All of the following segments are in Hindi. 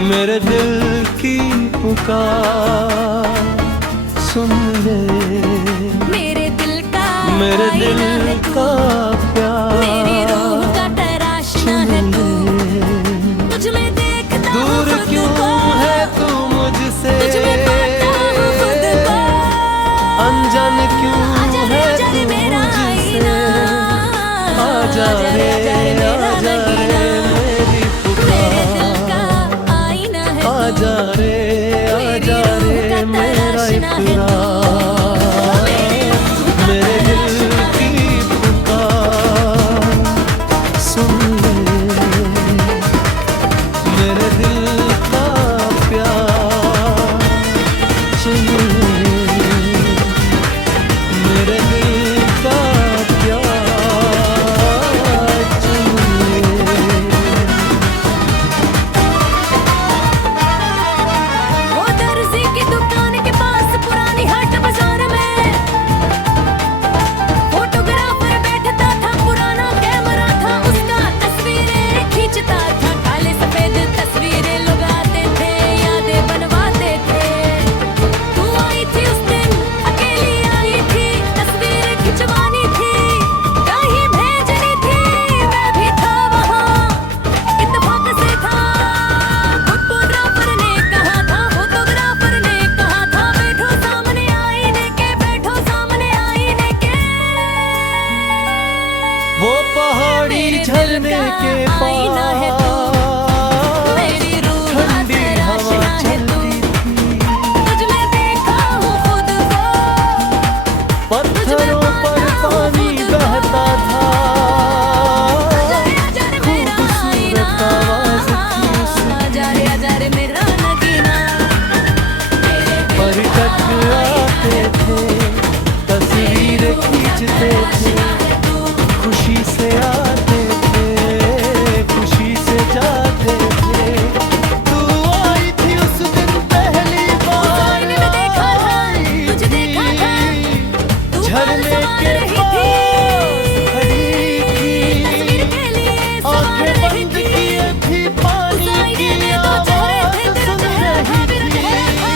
मेरे दिल की पुकार सुन ले, मेरे दिल का प्यार मेरी रूह का तराशना है तू, मुझ में देखता दूर खुद क्यों को, है तू मुझसे, तुझ में पाता हूँ खुद को, अनजान क्यों आजा रे है आजा रे तू मेरा मुझसे, आईना, आजा रे मेरा आजा नगीना, रे मेरी मेरे दिल पुकार, का आईना है तू, आजा रे मेरी आजा रूह रे का मेरा तराशना है तू, इकरार, मेरे दिल की पुकार सुन ले, मेरे दिल का प्यार सुन ले, मेरे दिल का प्यार सुन ले। वो दर्जी की दुकान के पास पुरानी हाट बाजार में फोटोग्राफर बैठता था, पुराना कैमरा था उसका, तस्वीरें खींचता था, काले सफेद तस्वीरें लोग आते थे, यादें बनवाते थे। तू आई थी उस दिन, अकेली आई थी, तस्वीरें खिंचवानी थी, कहीं भेजनी थी, मैं भी था वहाँ, इत्तेफाक से था। फोटोग्राफर ने कहा था, फोटोग्राफर ने कहा था, बैठो सामने आईने के, बैठो सामने आईने के। वो पहाड़ी मेरे दिल झरने का के आईना है तू, पास मेरी रूह का ठंडी हवा तराशना है तू, चलती थी, तुझ में देखा हूँ खुद को, पत्थरों पर पानी बहता था, आजा रे मेरा आईना, खूबसूरत आवाज थी उसकी, आजा रे मेरा नगीना, मेरे दिल पर टकराते थे, तस्वीरें खींचते थे, खुशी से आते थे, खुशी से जाते थे। तू आई थी उस दिन पहली बार, आईने में देखा था, तुझे देखा था, तू झरने बाल के संवार रही पास खड़ी तस्वीर थी, के लिए आंखें संवार बंद रही किए भी पानी उस आईने की में दो चेहरे थे, आवाज तेरा सुन चेहरा रही था, मेरा चेहरा था,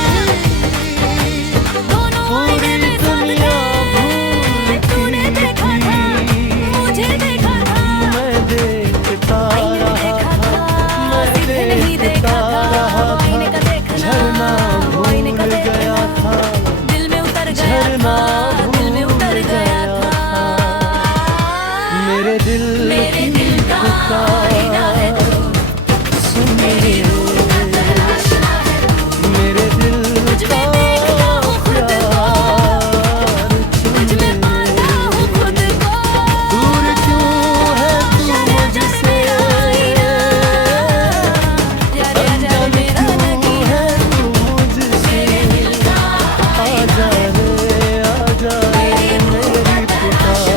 थी। दोनों पूरी आईने में साथ दुनिया थे, तूने देखा था, मुझे देखा था, मैं देखता आईने में रहा देखा था, था, मैं सीधे नहीं देखता देखा रहा था, आईने का था, देखना, झरना वो आईने का भूल गया देखना, था, दिल में उतर गया झरना था, दिल में भूल उतर गया गया था, मेरे दिल मेरे की दिल का आईना है पुकार तू, सुन मेरी ले, रूह का तराशना है तू, मेरे दिल तुझ का में देखता हूँ खुद को, प्यार सुन तुझ में ले, पाता हूँ खुद को, दूर क्यों है तू आजा रे मुझसे, मेरा आईना, आजा रे अनजान मेरा क्यों नगीना, है तू मुझसे, मेरे दिल का आजा रे मेरी पुकार,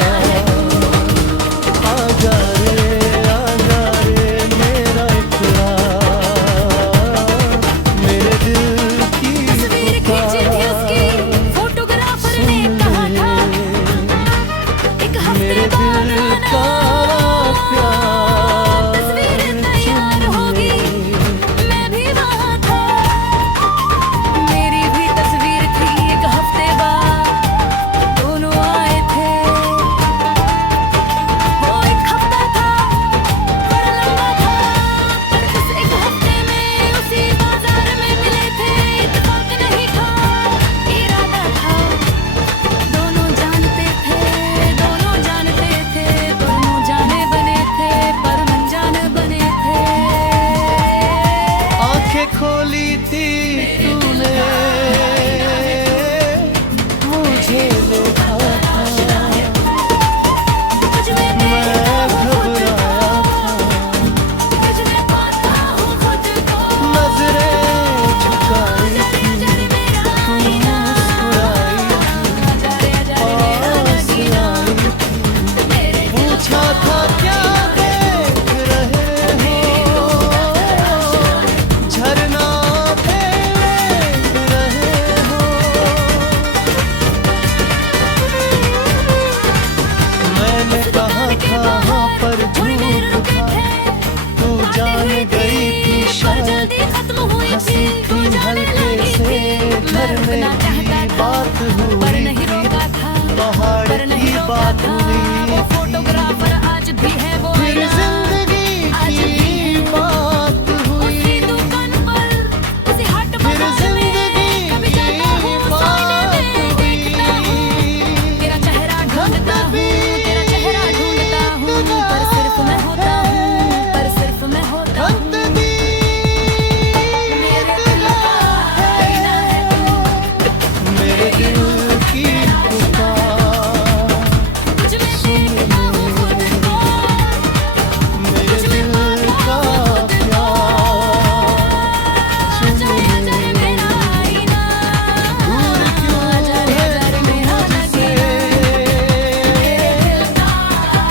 आजा रे मेरा इकरार, मेरे दिल की तस्वीर खींची थी उसकी, फोटोग्राफर ने कहा था, एक हफ्ते मेरे बाद दिल का आना, प्यार तस्वीर तैयार होगी, मैं भी वहाँ था, मेरी भी तस्वीर थी, एक हफ्ते बाद दोनों आए थे, वो एक हफ्ता था, बड़ा लंबा था, पर उस एक हफ्ते में उसी बाजार में मिले थे, इत्तेफाक नहीं था, इरादा था, दोनों जानते थे, दोनों जानते थे, दोनों जाने बने थे, पर अनजान बने थे। आंखें खोली थी तूने, मुझे देखा था, तुझ में मैं देखता हूँ खुद घबराया को, तुझ में पाता हूँ खुद को, नजरें झुकाई आजा रे मेरा तू आईना, मुस्कुराई आजा रे मेरा पास नगीना, आई, मेरे दिल पूछा था क्या देख रहे हो, झरना पे थी तू जाने हल्के लगी से थी मैं झरने रुकना की चाहता था बात हुई पर नहीं थी, रोका था पहाड़ पर नहीं की रोका बात था हुई वो थी। फोटोग्राफर आज भी है वो फिर आईना जिंदगी आज भी की है बात हुई, उसी दुकान पर उसी हट फिर बाजार में जिंदगी कभी जाता हूँ की उस आईने बात में देखता हूँ हुई। तेरा चेहरा ढूंढता हूँ तेरा चेहरा ढूंढता हूँ पर सिर्फ मैं होता हूँ पर सिर्फ मैं होता हूँ मेरे दिल का आईना है तू मेरे दिल की पुकार, तुझ में देखता हूँ खुद को मेरे दिल का प्यार, जरे जरे मेरा आईना दूर क्यों जरे है जरे तू मेरा मुझसे,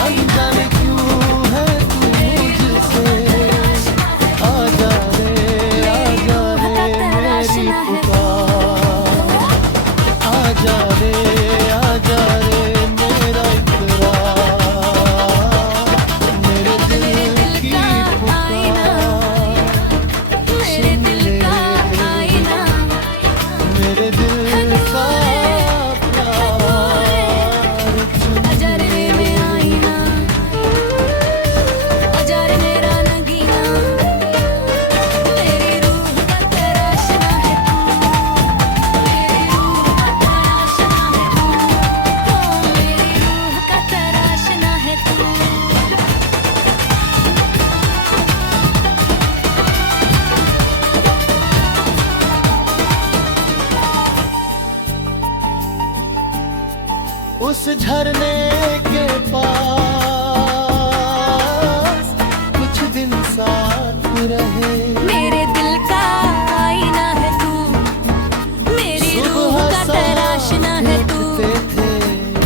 अनजान क्यों है तू मुझसे, आजा रे मेरी पुकार, आजा रे मेरा इकरार, मेरे दिल की पुकार, मेरे दिल का आईना मेरे दिल का प्यार, अजरे में आईना अजर मेरा नगीना मेरी रूह का तराशना है तू मेरी रूह का तराशना है तू मेरी रूह का तराशना है तू उस झरने के पास कुछ दिन साथ रहे, मेरे दिल का आईना है तू मेरी रूह का तराशना है तू देखते थे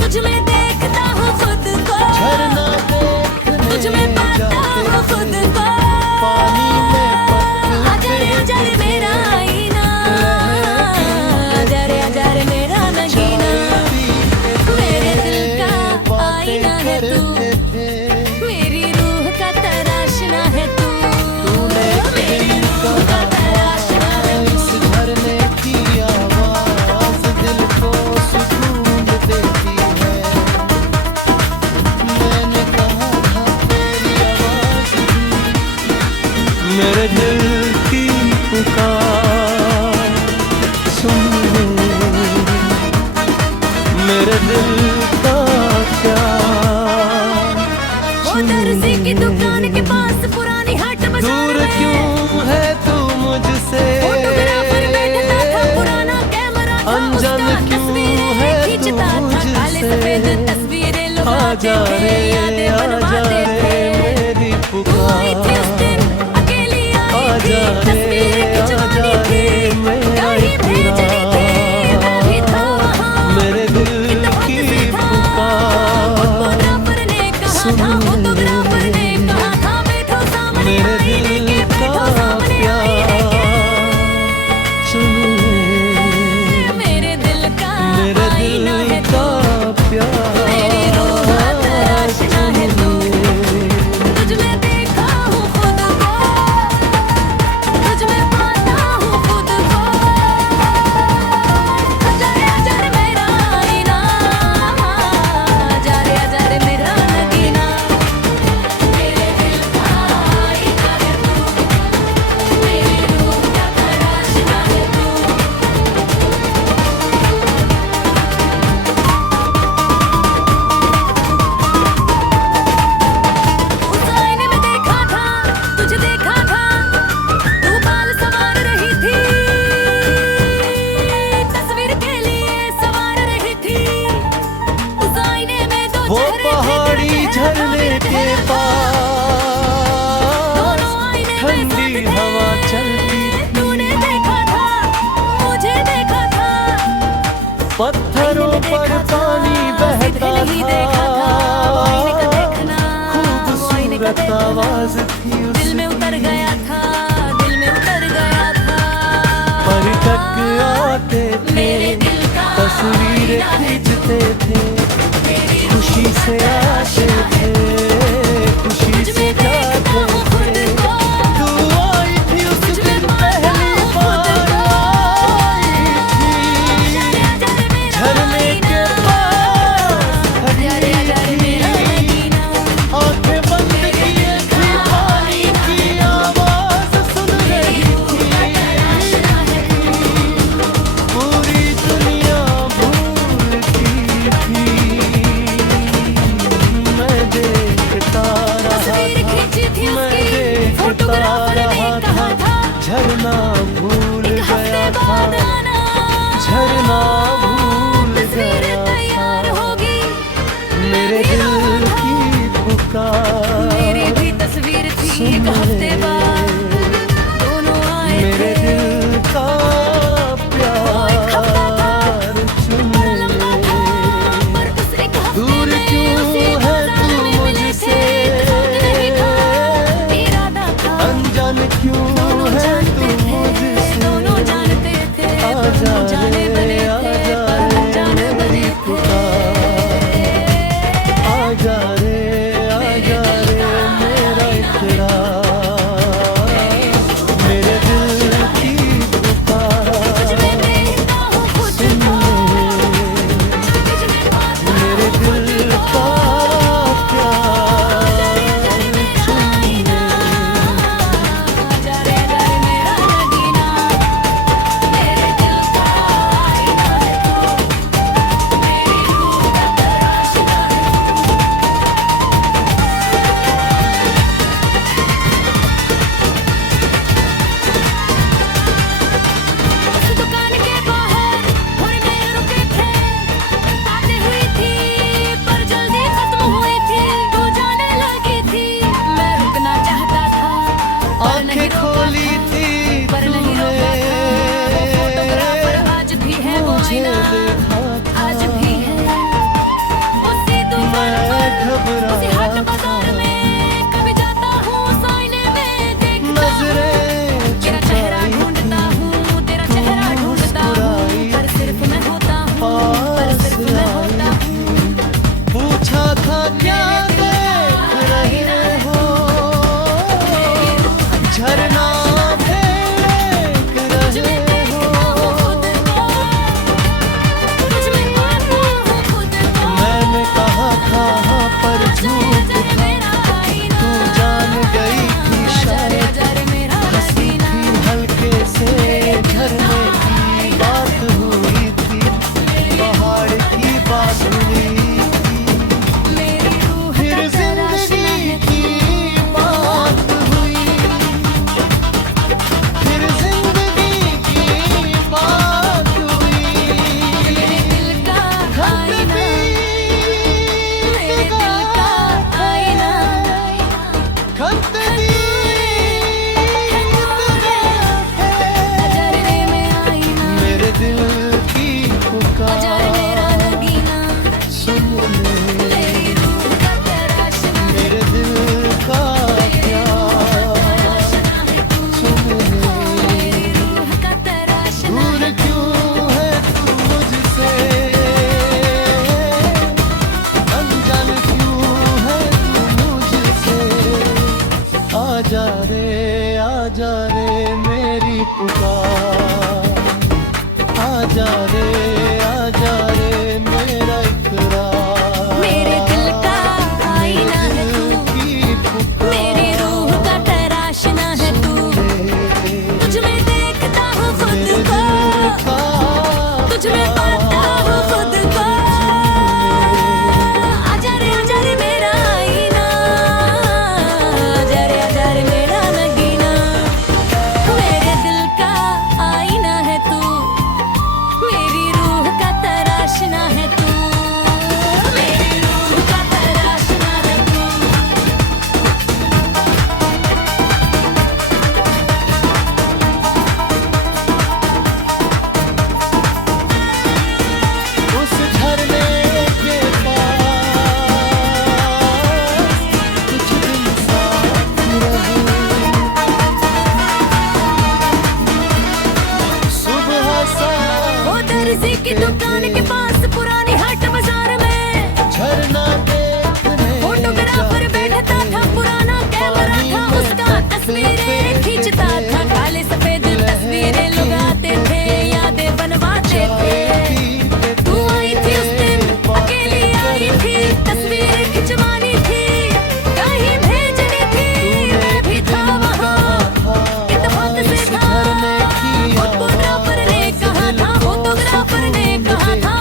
तुझ में देखता हूँ खुद को झरना देखने तुझ में पाता जाते हूँ थे, खुद को पानी में पकते अजर थे, मेरा आईना अजर मेरा नगीना मेरे दिल का आईना है तू करते थे, मेरी रूह का तराशना है तू तूने मेरी रूह का तराशना है इस झरने की आवाज दिल को सुकून देती है, मैंने कहा था तेरी आवाज भी मेरे दिल की पुकार सुन ले, मेरे दिल का प्यार, वो दर्जी की दुकान के पास पुरानी हाट बाजार दूर में क्यों है तू मुझसे, फोटोग्राफर बैठता था पुराना कैमरा था अनजान उसका क्यों तस्वीरें है तू खींचता था काले मुझसे, सफेद तस्वीरें लुभाते आजा थे रे यादें आजा बनवाते रे थे मेरी तू आई थी उस पुकार, दिन अकेली आई थी आजा रे तस्वीरें खिंचवानी थी मेरा कहीं भेजनी थी मैं भी था वहाँ मेरे दिल की पुकार, फोटोग्राफर ने कहा सुन था ले, फोटोग्राफर ने कहा था बैठो सामने मेरे आईने दिल के का बैठो सामने आईने के प्यार, सुन ले, मेरे दिल का मेरे आईना दिल है का तू प्यार, मेरी रूह का तराशना है तू तुझ में देखा हूँ खुद को तुझ में पाता हूँ खुद को अजर मेरा आईना अजर मेरा नगीना मेरे दिल का आईना है तू मेरी रूह का तराशना है तू उस आईने में देखा था तुझे देखा था तू बाल संवार रही थी तस्वीर के लिए संवार रही थी उस आईने में दो वो चेहरे थे पहाड़ी तेरे झरने के दोनों पास आईने में ठंडी साथ थे हवा चलती, तूने देखा था मुझे देखा था पत्थरों पर पानी बहता नहीं देखा था वो आईने का था, देखना वो आईने का खूबसूरत देखना आवाज थी दिल में उतर गया था दिल में उतर गया था पर टकराते थे, मेरे दिल का तस्वीरें आईना है खींचते थे, मेरी खुशी से आते थे, खुशी तुझ से में देखता जाते हूँ खुद थे, को तू आई थी उस तुझ में दिन पाता पहली हूँ मेरी पुकार, आजा रे मेरा इकरार। मेरे दिल का आईना है तू, की पुकार, मेरी रूह का तराशना है तू। तुझ में देखता हूँ खुद को, तुझ में पाता हूँ खुद को। आजा रे मेरा आईना, आजा रे मेरा नगीना। मेरे दिल का आईना है तू, मेरी रूह का तराशना है तू, मेरी रूह का तराशना है तू। उस झरने के पास कुछ दिन साथ रहे, सुबह सा वो दर्जी की दुकान के पास पुरानी हाट बाजार में झरना देखने फोटोग्राफर बैठता था, पुराना कैमरा था उसका, तस्वीरें खींचता था। काले सफेद तस्वीरें लोग आते थे, यादें बनवाते थे। तू आई थी उस दिन, अकेली आई थी, तस्वीरें खिंचवानी थी, कहीं भेजनी थी। मैं भी था वहाँ, इत्तेफाक से था। फोटोग्राफर ने कहा था, फोटोग्राफर ने कहा था,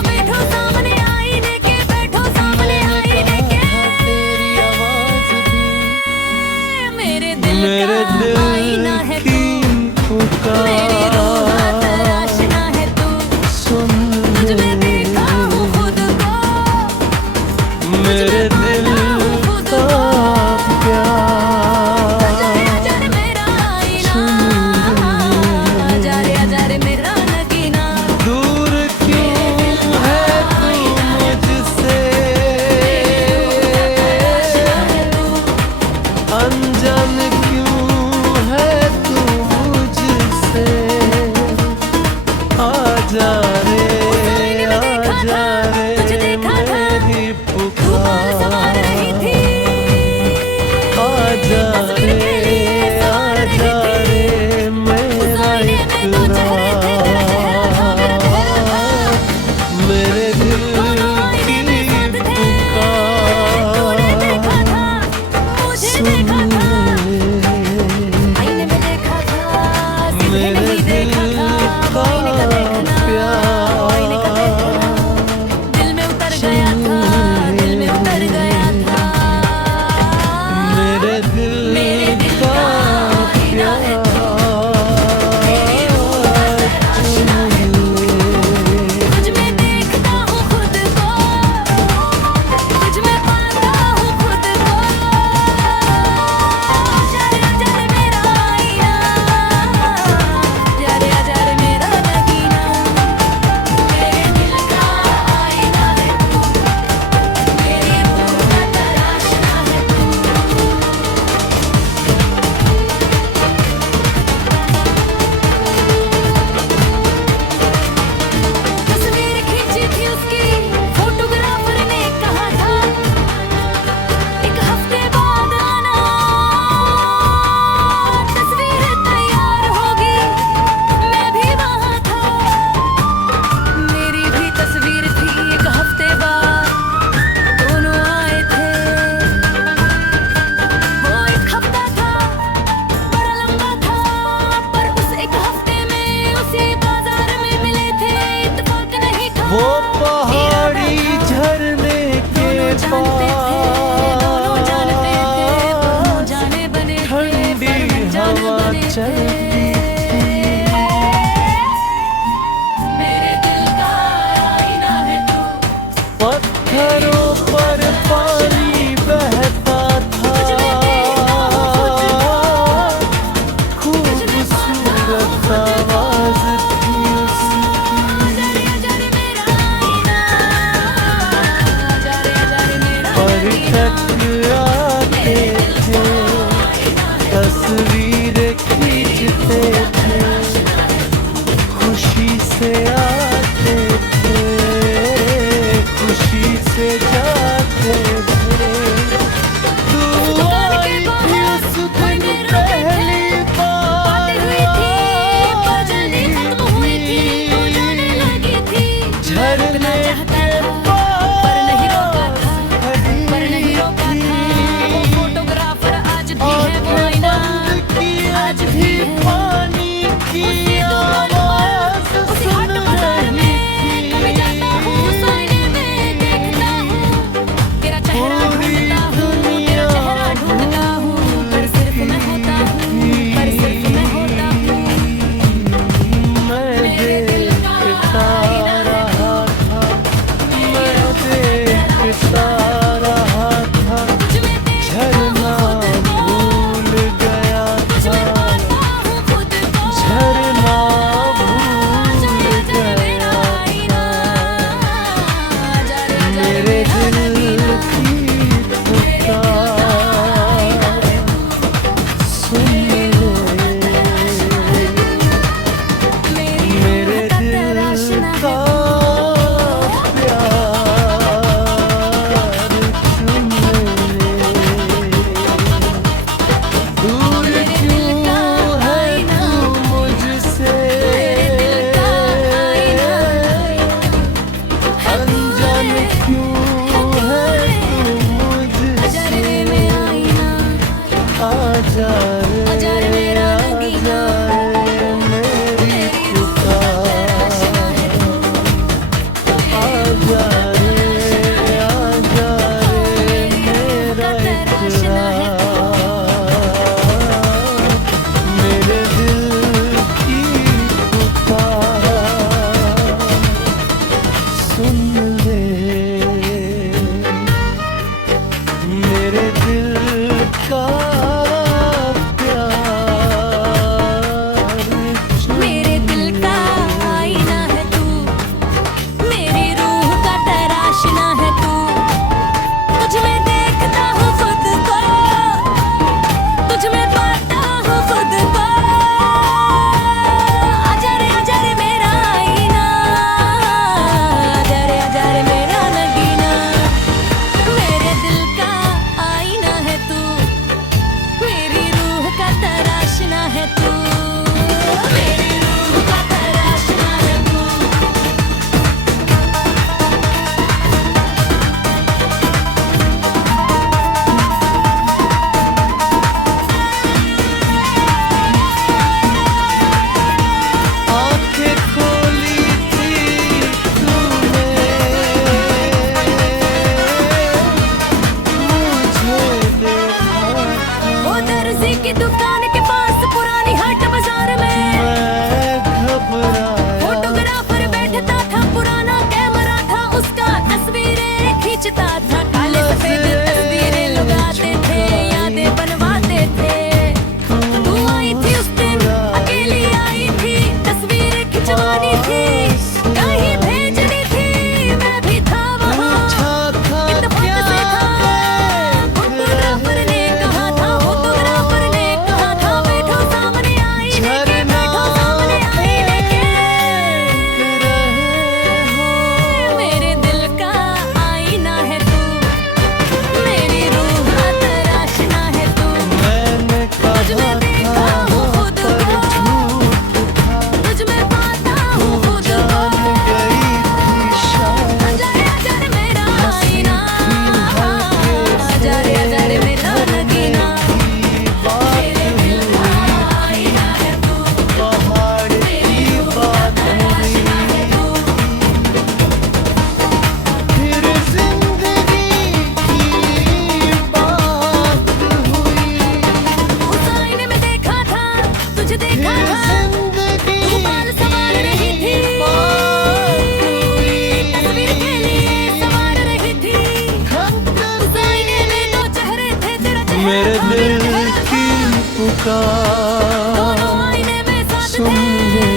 दोनों पुकार आईने में साथ सुन थे ले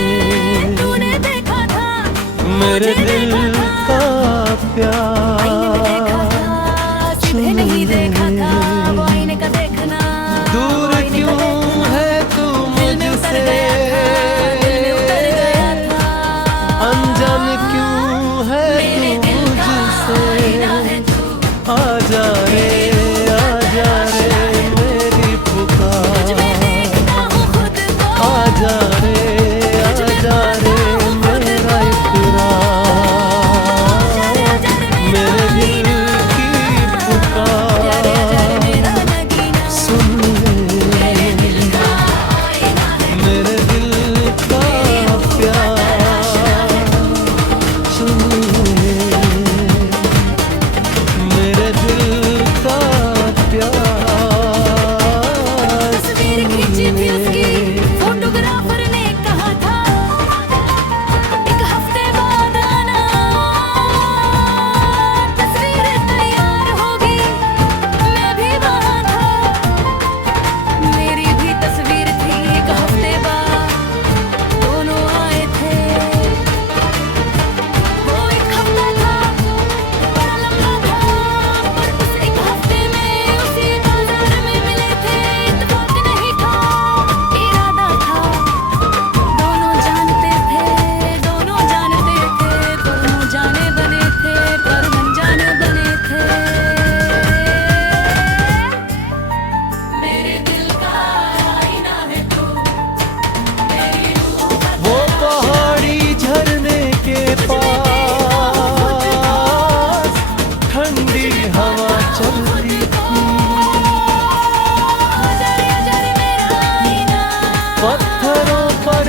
तूने देखा था मेरे मुझे दिल देखा का था आईने में देखा प्यार था सीधे नहीं देखा था वो आईने का देखना दूर आईने का क्यों देखना। है तू दिल में उतर मुझसे गया था दिल में उतर गया था अनजान क्यों है मेरे तू दिल का आईना मुझसे है तू आजा रे मेरी तुझ पुकार में देखता हूँ खुद को आजा रे मेरा इकरार मेरे दिल की पुकार मेरा नगीना सुन ले दिल का आईना है मेरे दिल का प्यार सुन ले मेरे दिल का प्यार तस्वीर खींची थी उसकी फोटोग्राफर ने कहा था एक हफ्ते बाद आना तस्वीर तैयार होगी मैं भी वहाँ था मेरी भी तस्वीर थी एक हफ्ते बाद दोनों आए थे वो एक हफ्ता था बड़ा लंबा था पर उस एक हफ्ते में उसी बाजार में मिले थे इत्तेफाक नहीं था इरादा था दोनों जानते थे दोनों जाने बने थे पर अनजाने बने थे मेरे दिल का आईना है तू मेरी रूह का वो पहाड़ी झरने के पास ठंडी हवा चलती थी जरे जरे मेरा आईना पत्थरों पर